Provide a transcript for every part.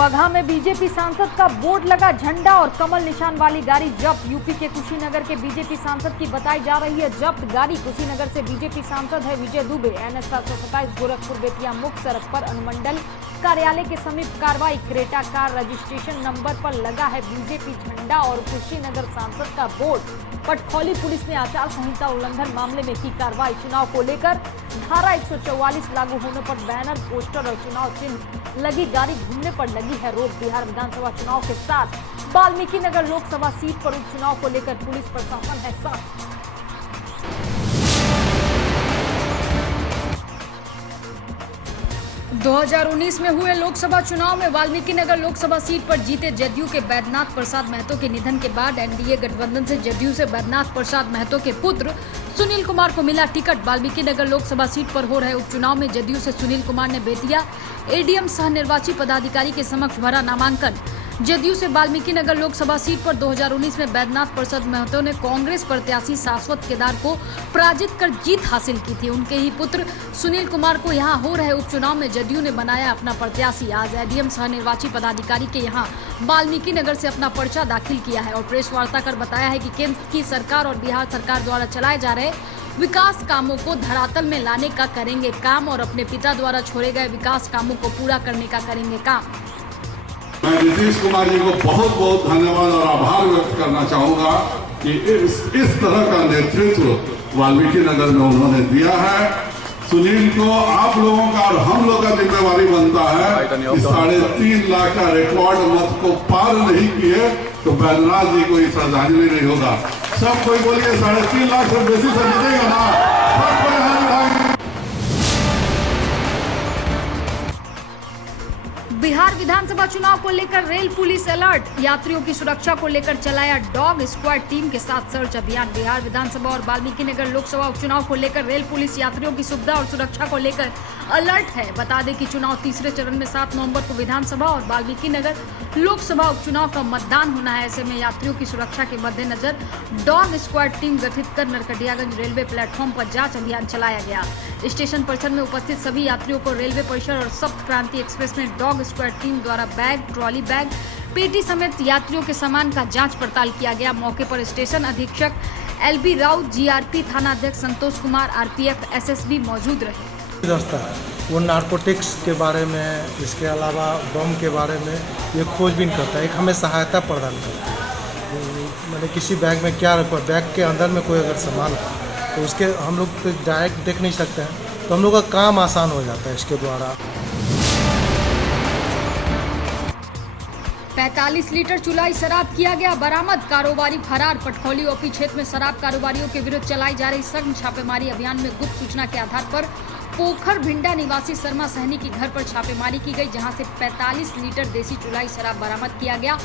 बगहा में बीजेपी सांसद का बोर्ड लगा, झंडा और कमल निशान वाली गाड़ी जब्त। यूपी के कुशीनगर के बीजेपी सांसद की बताई जा रही है जब्त गाड़ी। कुशीनगर से बीजेपी सांसद है विजय दुबे। NH 727 गोरखपुर बेतिया मुख्य सड़क पर अनुमंडल कार्यालय के समीप कार्रवाई। क्रेटा कार रजिस्ट्रेशन नंबर पर लगा है बीजेपी झंडा और कुशीनगर सांसद का बोर्ड। पटखौली पुलिस ने आचार संहिता उल्लंघन मामले में की कार्रवाई। चुनाव को लेकर धारा 144 लागू होने पर बैनर, पोस्टर और चुनाव चिन्ह लगी गाड़ी घूमने पर लगी है रोक। बिहार विधानसभा चुनाव के साथ वाल्मीकि नगर लोकसभा सीट पर उपचुनाव को लेकर पुलिस प्रशासन है सख्त। 2019 में हुए लोकसभा चुनाव में वाल्मीकि नगर लोकसभा सीट पर जीते जदयू के बैद्यनाथ प्रसाद महतो के निधन के बाद एनडीए गठबंधन से जदयू से बैद्यनाथ प्रसाद महतो के पुत्र सुनील कुमार को मिला टिकट। वाल्मीकि नगर लोकसभा सीट पर हो रहे उपचुनाव में जदयू से सुनील कुमार ने बेतिया एडीएम सह निर्वाची पदाधिकारी के समक्ष भरा नामांकन। जदयू से वाल्मीकि नगर लोकसभा सीट पर 2019 में बैद्यनाथ प्रसाद महतो ने कांग्रेस प्रत्याशी शाश्वत केदार को पराजित कर जीत हासिल की थी। उनके ही पुत्र सुनील कुमार को यहां हो रहे उपचुनाव में जदयू ने बनाया अपना प्रत्याशी। आज एडीएम सह निर्वाची पदाधिकारी के यहां वाल्मीकि नगर से अपना पर्चा दाखिल किया है और प्रेस वार्ता कर बताया है कि केंद्र की सरकार और बिहार सरकार द्वारा चलाए जा रहे विकास कामों को धरातल में लाने का करेंगे काम और अपने पिता द्वारा छोड़े गए विकास कामों को पूरा करने का करेंगे काम। मैं नीतीश कुमार जी को बहुत बहुत धन्यवाद और आभार व्यक्त करना चाहूंगा कि इस तरह का नेतृत्व वाल्मीकि नगर में उन्होंने दिया है। सुनील को आप लोगों का और हम लोग का जिम्मेवारी बनता है कि 3.5 लाख का रिकॉर्ड मत को पार नहीं किए तो बैद्यनाथ जी को श्रद्धांजलि नहीं होगा। सब कोई बोलिए 3.5 लाख से बेसी से जीतेगा ना। बिहार विधानसभा चुनाव को लेकर रेल पुलिस अलर्ट। यात्रियों की सुरक्षा को लेकर चलाया डॉग स्क्वाड टीम के साथ सर्च अभियान। बिहार विधानसभा और वाल्मीकि नगर लोकसभा उपचुनाव को लेकर रेल पुलिस यात्रियों की सुविधा और सुरक्षा को लेकर अलर्ट है। बता दें कि चुनाव तीसरे चरण में 7 नवंबर को विधानसभा और वाल्मीकि नगर लोकसभा उपचुनाव का मतदान होना है। ऐसे में यात्रियों की सुरक्षा के मद्देनजर डॉग स्क्वाड टीम गठित कर नरकटियागंज रेलवे प्लेटफॉर्म पर जांच अभियान चलाया गया। स्टेशन परिसर में उपस्थित सभी यात्रियों को रेलवे परिसर और सप्त क्रांति एक्सप्रेस में डॉग स्क्वाड टीम द्वारा बैग, ट्रॉली बैग, पेटी समेत यात्रियों के सामान का जांच पड़ताल किया गया। मौके पर स्टेशन अधीक्षक LB राउत, GRP थाना अध्यक्ष संतोष कुमार, RPF SSB मौजूद रहे। वो नारकोटिक्स के बारे में, इसके अलावा बम के बारे में ये खोजबीन करता है, एक हमें सहायता प्रदान करता है। मैंने किसी बैग में क्या रखा, बैग के अंदर में कोई अगर सामान तो उसके हम लोग तो डायरेक्ट देख नहीं सकते हैं, तो हम लोग का काम आसान हो जाता है इसके द्वारा। 45 लीटर चुलाई शराब किया गया बरामद, कारोबारी फरार। पटखौली ओपी क्षेत्र में शराब कारोबारियों के विरुद्ध चलाई जा रही सघन छापेमारी अभियान में गुप्त सूचना के आधार पर पोखर भिंडा निवासी शर्मा सहनी के घर पर छापेमारी की गई, जहां से 45 लीटर देसी चुलाई शराब बरामद किया गया।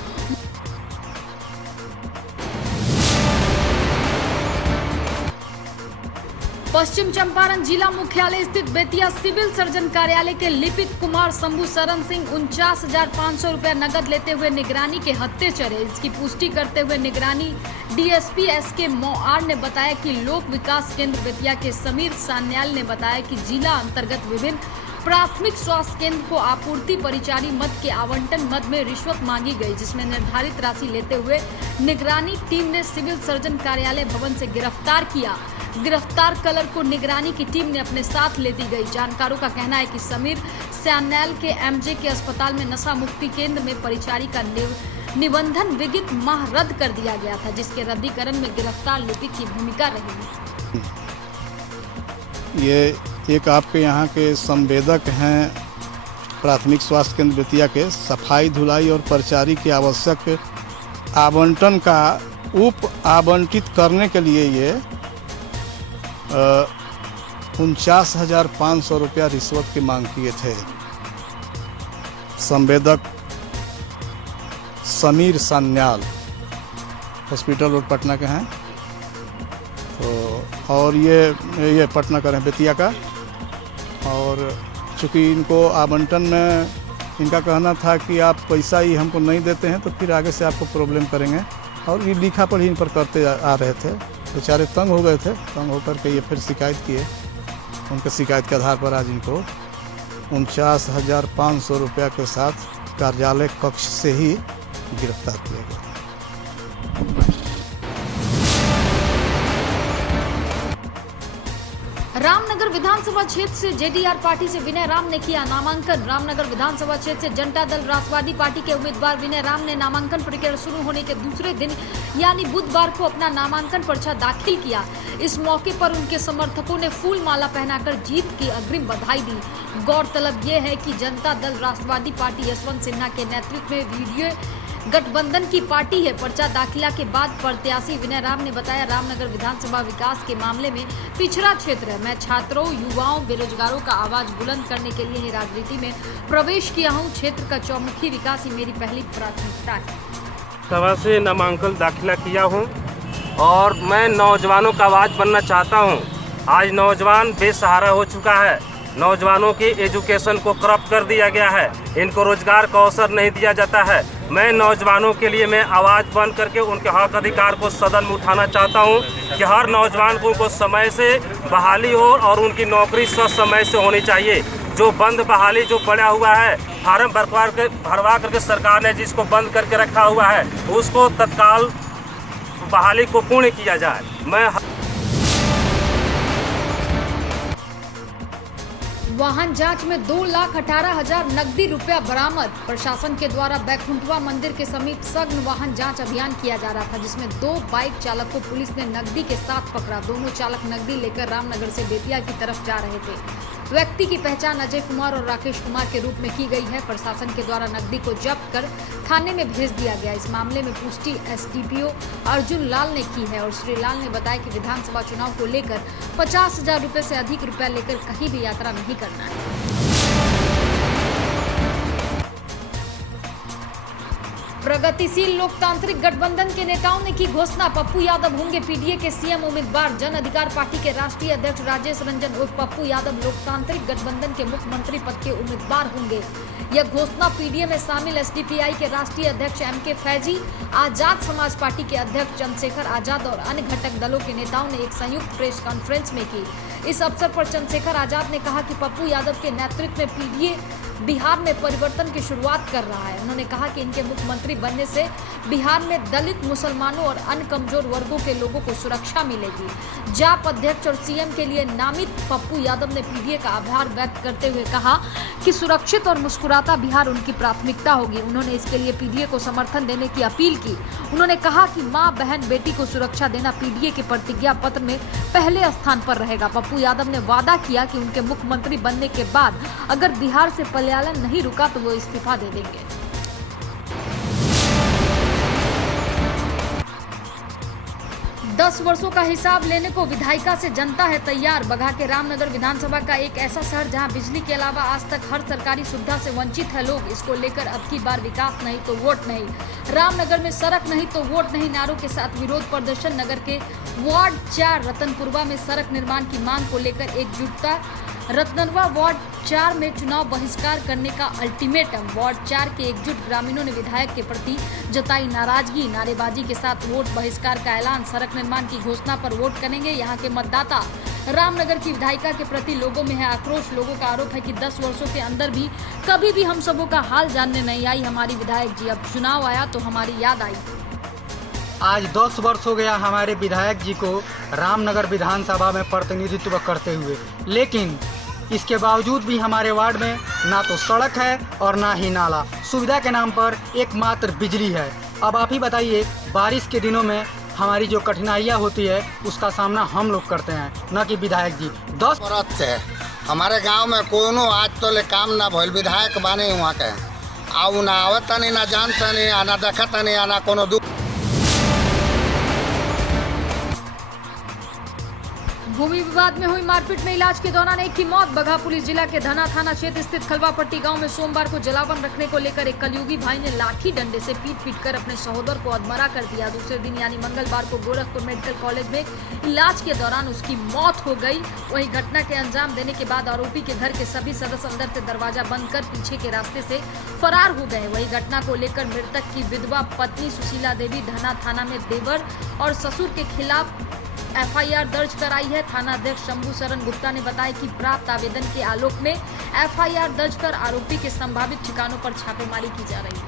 पश्चिम चंपारण जिला मुख्यालय स्थित बेतिया सिविल सर्जन कार्यालय के लिपिक कुमार शंभू शरण सिंह 49,500 रुपए नकद लेते हुए निगरानी के हत्थे चढ़े। इसकी पुष्टि करते हुए निगरानी DSP SK मोआर ने बताया कि लोक विकास केंद्र बेतिया के समीर सान्याल ने बताया कि जिला अंतर्गत विभिन्न प्राथमिक स्वास्थ्य केंद्र को आपूर्ति परिचारी मद के आवंटन मद में रिश्वत मांगी गई, जिसमें निर्धारित राशि लेते हुए निगरानी टीम ने सिविल सर्जन कार्यालय भवन से गिरफ्तार किया। गिरफ्तार कलर को निगरानी की टीम ने अपने साथ लेती गई। जानकारों का कहना है कि समीर सैन्याल के MJ के अस्पताल में नशा मुक्ति केंद्र में परिचारी का निबंधन विगत माह रद्द कर दिया गया था, जिसके रद्दीकरण में गिरफ्तार लिपिक की भूमिका रही। ये एक आपके यहाँ के संवेदक हैं प्राथमिक स्वास्थ्य केंद्र बेतिया के, सफाई धुलाई और परिचारी के आवश्यक आवंटन का उप आवंटित करने के लिए ये 49,500 रुपया रिश्वत की मांग किए थे। संवेदक समीर सान्याल हॉस्पिटल रोड पटना के हैं, तो और ये पटना का हैं बेतिया का। और चूँकि इनको आवंटन में इनका कहना था कि आप पैसा ही हमको नहीं देते हैं तो फिर आगे से आपको प्रॉब्लम करेंगे, और ये लिखा पढ़ी इन पर करते आ रहे थे। बेचारे तंग हो गए थे, तंग होकर के ये फिर शिकायत किए। उनके शिकायत के आधार पर आज इनको 49,500 रुपया के साथ कार्यालय कक्ष से ही गिरफ्तार किया गया। रामनगर विधानसभा क्षेत्र से जेडीआर पार्टी से विनय राम ने किया नामांकन। रामनगर विधानसभा क्षेत्र से जनता दल राष्ट्रवादी पार्टी के उम्मीदवार विनय राम ने नामांकन प्रक्रिया शुरू होने के दूसरे दिन यानी बुधवार को अपना नामांकन पर्चा दाखिल किया। इस मौके पर उनके समर्थकों ने फूल माला पहनाकर जीत की अग्रिम बधाई दी। गौरतलब ये है कि जनता दल राष्ट्रवादी पार्टी यशवंत सिन्हा के नेतृत्व में वीडियो गठबंधन की पार्टी है। पर्चा दाखिला के बाद प्रत्याशी विनय राम ने बताया, रामनगर विधानसभा विकास के मामले में पिछड़ा क्षेत्र है। मैं छात्रों, युवाओं, बेरोजगारों का आवाज बुलंद करने के लिए ही राजनीति में प्रवेश किया हूं। क्षेत्र का चौमुखी विकास ही मेरी पहली प्राथमिकता है। सभा से नामांकन दाखिला किया हूं और मैं नौजवानों का आवाज बनना चाहता हूं। आज नौजवान बेसहारा हो चुका है। नौजवानों की एजुकेशन को करप्ट कर दिया गया है। इनको रोजगार का अवसर नहीं दिया जाता है। मैं नौजवानों के लिए मैं आवाज़ बन करके उनके हक अधिकार को सदन में उठाना चाहता हूं कि हर नौजवान को समय से बहाली हो और उनकी नौकरी समय से होनी चाहिए। जो बंद बहाली जो पड़ा हुआ है, फार्म भरवा करके सरकार ने जिसको बंद करके रखा हुआ है, उसको तत्काल बहाली को पूर्ण किया जाए। मैं वाहन जांच में 2,18,000 नकदी रुपया बरामद। प्रशासन के द्वारा बैकुंठवा मंदिर के समीप सघन वाहन जांच अभियान किया जा रहा था, जिसमें 2 बाइक चालक को पुलिस ने नकदी के साथ पकड़ा। दोनों चालक नकदी लेकर रामनगर से बेतिया की तरफ जा रहे थे। व्यक्ति की पहचान अजय कुमार और राकेश कुमार के रूप में की गई है। प्रशासन के द्वारा नकदी को जब्त कर थाने में भेज दिया गया। इस मामले में पुष्टि एसडीपीओ अर्जुन लाल ने की है और श्री लाल ने बताया कि विधानसभा चुनाव को लेकर 50,000 रुपए से अधिक रुपया लेकर कहीं भी यात्रा नहीं करना है। प्रगतिशील लोकतांत्रिक गठबंधन के नेताओं ने की घोषणा, पप्पू यादव होंगे पीडीए के सीएम उम्मीदवार। जन अधिकार पार्टी के राष्ट्रीय अध्यक्ष राजेश रंजन उर्फ पप्पू यादव लोकतांत्रिक गठबंधन के मुख्यमंत्री पद के उम्मीदवार होंगे। यह घोषणा पीडीए में शामिल एसडीपीआई के राष्ट्रीय अध्यक्ष एमके फैजी, आजाद समाज पार्टी के अध्यक्ष चंद्रशेखर आजाद और अन्य घटक दलों के नेताओं ने एक संयुक्त प्रेस कॉन्फ्रेंस में की। इस अवसर पर चंद्रशेखर आजाद ने कहा कि पप्पू यादव के नेतृत्व में पीडीए बिहार में परिवर्तन की शुरुआत कर रहा है। उन्होंने कहा कि इनके मुख्यमंत्री बनने से बिहार में दलित, मुसलमानों और अन्य कमजोर वर्गों के लोगों को सुरक्षा मिलेगी। जाप अध्यक्ष और सीएम के लिए नामित पप्पू यादव ने पीडीए का आभार व्यक्त करते हुए कहा कि सुरक्षित और मुस्कुराता बिहार उनकी प्राथमिकता होगी। उन्होंने इसके लिए पीडीए को समर्थन देने की अपील की। उन्होंने कहा कि मां, बहन, बेटी को सुरक्षा देना पीडीए के प्रतिज्ञा पत्र में पहले स्थान पर रहेगा। पप्पू यादव ने वादा किया कि उनके मुख्यमंत्री बनने के बाद अगर बिहार से पलायन नहीं रुका तो वो इस्तीफा दे देंगे। 10 वर्षों का हिसाब लेने को विधायिका से जनता है तैयार। बगहा के रामनगर विधानसभा का एक ऐसा शहर जहां बिजली के अलावा आज तक हर सरकारी सुविधा से वंचित है लोग। इसको लेकर अब की बार विकास नहीं तो वोट नहीं, रामनगर में सड़क नहीं तो वोट नहीं नारों के साथ विरोध प्रदर्शन। नगर के वार्ड 4 रतनपुरवा में सड़क निर्माण की मांग को लेकर एकजुटता। रतनपुरवा वार्ड 4 में चुनाव बहिष्कार करने का अल्टीमेटम। वार्ड 4 के एकजुट ग्रामीणों ने विधायक के प्रति जताई नाराजगी। नारेबाजी के साथ वोट बहिष्कार का ऐलान। सड़क निर्माण की घोषणा पर वोट करेंगे यहाँ के मतदाता। रामनगर की विधायिका के प्रति लोगों में है आक्रोश। लोगों का आरोप है कि 10 वर्षों के अंदर भी कभी भी हम सबों का हाल जानने नहीं आई हमारी विधायक जी। अब चुनाव आया तो हमारी याद आई। आज 10 वर्ष हो गया हमारे विधायक जी को रामनगर विधानसभा में प्रतिनिधित्व करते हुए, लेकिन इसके बावजूद भी हमारे वार्ड में ना तो सड़क है और ना ही नाला। सुविधा के नाम पर एकमात्र बिजली है। अब आप ही बताइए, बारिश के दिनों में हमारी जो कठिनाइयाँ होती है उसका सामना हम लोग करते हैं, न कि विधायक जी। 10 वर्ष से हमारे गांव में कोनो आज तो ले काम ना भइल। विधायक बानी वहाँ के आउ ना आवता नहीं, ना जानता नहीं, आना देखता नहीं, आना कोनो दुख। भूमि विवाद में हुई मारपीट में इलाज के दौरान एक की मौत। बगहा पुलिस जिला के धना थाना क्षेत्र स्थित खलवापट्टी गांव में सोमवार को जलावन रखने को लेकर एक कलयुगी भाई ने लाठी डंडे से पीट कर अपने सहोदर को अधमरा कर दिया। दूसरे दिन यानी मंगलवार को गोरखपुर मेडिकल कॉलेज में इलाज के दौरान उसकी मौत हो गई। वहीं घटना के अंजाम देने के बाद आरोपी के घर के सभी सदस्य अंदर से दरवाजा बंद कर पीछे के रास्ते से फरार हो गए। वही घटना को लेकर मृतक की विधवा पत्नी सुशीला देवी धना थाना में देवर और ससुर के खिलाफ एफआईआर दर्ज कराई है। थाना अध्यक्ष शंभू शरण गुप्ता ने बताया कि प्राप्त आवेदन के आलोक में एफआईआर दर्ज कर आरोपी के संभावित ठिकानों पर छापेमारी की जा रही है।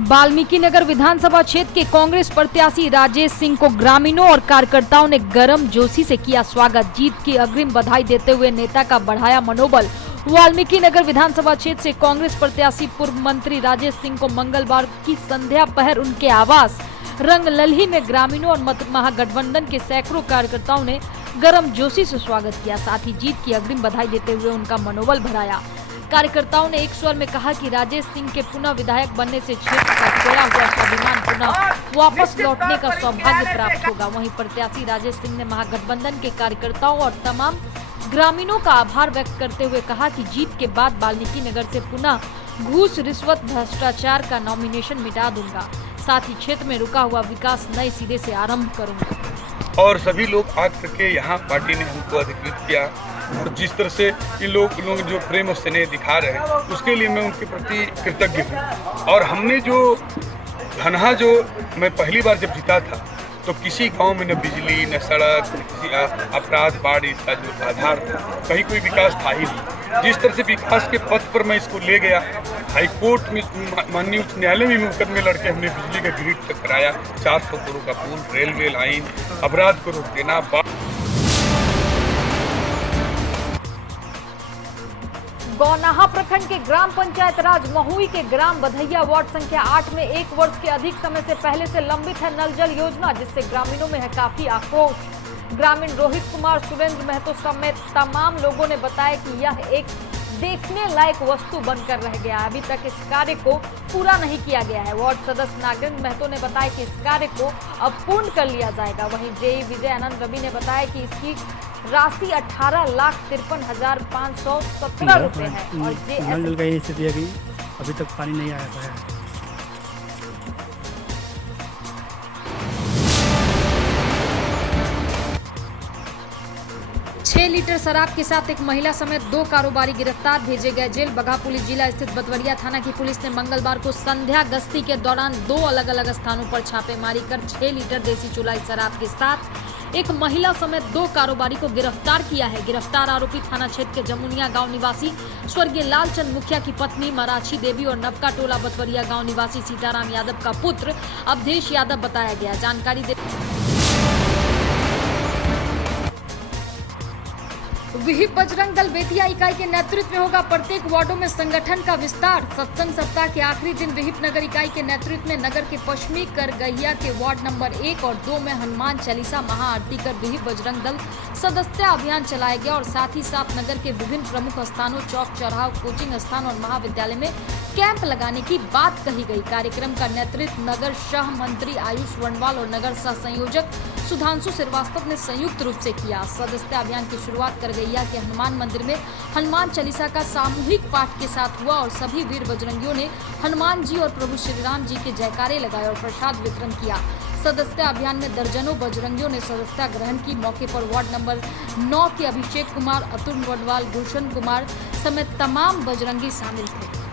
वाल्मीकि नगर विधानसभा क्षेत्र के कांग्रेस प्रत्याशी राजेश सिंह को ग्रामीणों और कार्यकर्ताओं ने गर्म जोशी से किया स्वागत। जीत की अग्रिम बधाई देते हुए नेता का बढ़ाया मनोबल। वाल्मीकि नगर विधानसभा क्षेत्र से कांग्रेस प्रत्याशी पूर्व मंत्री राजेश सिंह को मंगलवार की संध्या पहर उनके आवास रंगललही में ग्रामीणों और महागठबंधन के सैकड़ों कार्यकर्ताओं ने गर्म जोशी से स्वागत किया। साथ ही जीत की अग्रिम बधाई देते हुए उनका मनोबल बढ़ाया। कार्यकर्ताओं ने एक स्वर में कहा कि राजेश सिंह के पुनः विधायक बनने से क्षेत्र का खोया हुआ स्वाभिमान पुनः वापस लौटने का सौभाग्य प्राप्त होगा। वहीं प्रत्याशी राजेश सिंह ने महागठबंधन के कार्यकर्ताओं और तमाम ग्रामीणों का आभार व्यक्त करते हुए कहा कि जीत के बाद वाल्मीकि नगर से पुनः घूस, रिश्वत, भ्रष्टाचार का नॉमिनेशन मिटा दूंगा। साथ ही क्षेत्र में रुका हुआ विकास नए सिरे से आरंभ करूंगा। और सभी लोग आकर के यहाँ पार्टी ने हमको अधिकृत किया और जिस तरह से ये लोग जो प्रेम और स्नेह दिखा रहे हैं उसके लिए मैं उनके प्रति कृतज्ञ हूँ। और हमने जो धनहा जो मैं पहली बार जब जीता था तो किसी गांव में न बिजली, न सड़क, न किसी अपराध बाढ़ इसका जो आधार था, कहीं कोई विकास था ही नहीं। जिस तरह से विकास के पथ पर मैं इसको ले गया, हाई कोर्ट में, माननीय उच्च न्यायालय में मुकदमे लड़के हमने बिजली का ग्रिड तक कराया, 400 करोड़ का पुल, रेलवे लाइन, अपराध को रोक देना। गौनाहा प्रखंड के ग्राम पंचायत राज महुई के ग्राम बधैया वार्ड संख्या 8 में 1 वर्ष के अधिक समय से पहले से लंबित है नल जल योजना, जिससे ग्रामीणों में है काफी आक्रोश। ग्रामीण रोहित कुमार, सुरेंद्र महतो समेत तमाम लोगों ने बताया कि यह एक देखने लायक वस्तु बनकर रह गया है। अभी तक इस कार्य को पूरा नहीं किया गया है। वार्ड सदस्य नागेंद्र महतो ने बताया कि इस कार्य को अब पूर्ण कर लिया जाएगा। वहीं जेई विजय आनंद रवि ने बताया कि इसकी राशि 18,53,517 रुपए है और नल का ये स्थिति है कि अभी तक पानी नहीं आया है। 6 लीटर शराब के साथ एक महिला समेत 2 कारोबारी गिरफ्तार, भेजे गए जेल। बगहा पुलिस जिला स्थित बतवरिया थाना की पुलिस ने मंगलवार को संध्या गश्ती के दौरान 2 अलग अलग स्थानों पर छापेमारी कर 6 लीटर देसी चुलाई शराब के साथ एक महिला समेत 2 कारोबारी को गिरफ्तार किया है। गिरफ्तार आरोपी थाना क्षेत्र के जमुनिया गांव निवासी स्वर्गीय लालचंद मुखिया की पत्नी मराठी देवी और नवका टोला बतवरिया गांव निवासी सीताराम यादव का पुत्र अवधेश यादव बताया गया। जानकारी दे विहिप बजरंग दल बेतिया इकाई के नेतृत्व में होगा प्रत्येक वार्डों में संगठन का विस्तार। सत्संग सप्ताह के आखिरी दिन विहिप नगर इकाई के नेतृत्व में नगर के पश्चिमी करगहिया के वार्ड नंबर 1 और 2 में हनुमान चालीसा महाआरती कर विहिप बजरंग दल सदस्यता अभियान चलाया गया और साथ ही साथ नगर के विभिन्न प्रमुख स्थानों, चौक चौराहा, कोचिंग स्थान और महाविद्यालय में कैंप लगाने की बात कही गई। कार्यक्रम का नेतृत्व नगर सह मंत्री आयुष वर्णवाल और नगर सह संयोजक सुधांशु श्रीवास्तव ने संयुक्त रूप से किया। सदस्यता अभियान की शुरुआत करगहिया के हनुमान मंदिर में हनुमान चालीसा का सामूहिक पाठ के साथ हुआ और सभी वीर बजरंगियों ने हनुमान जी और प्रभु श्री राम जी के जयकारे लगाए और प्रसाद वितरण किया। सदस्यता अभियान में दर्जनों बजरंगियों ने सदस्यता ग्रहण की। मौके पर वार्ड नंबर 9 के अभिषेक कुमार, अतुल वर्णवाल, गुलशन कुमार समेत तमाम बजरंगी शामिल थे।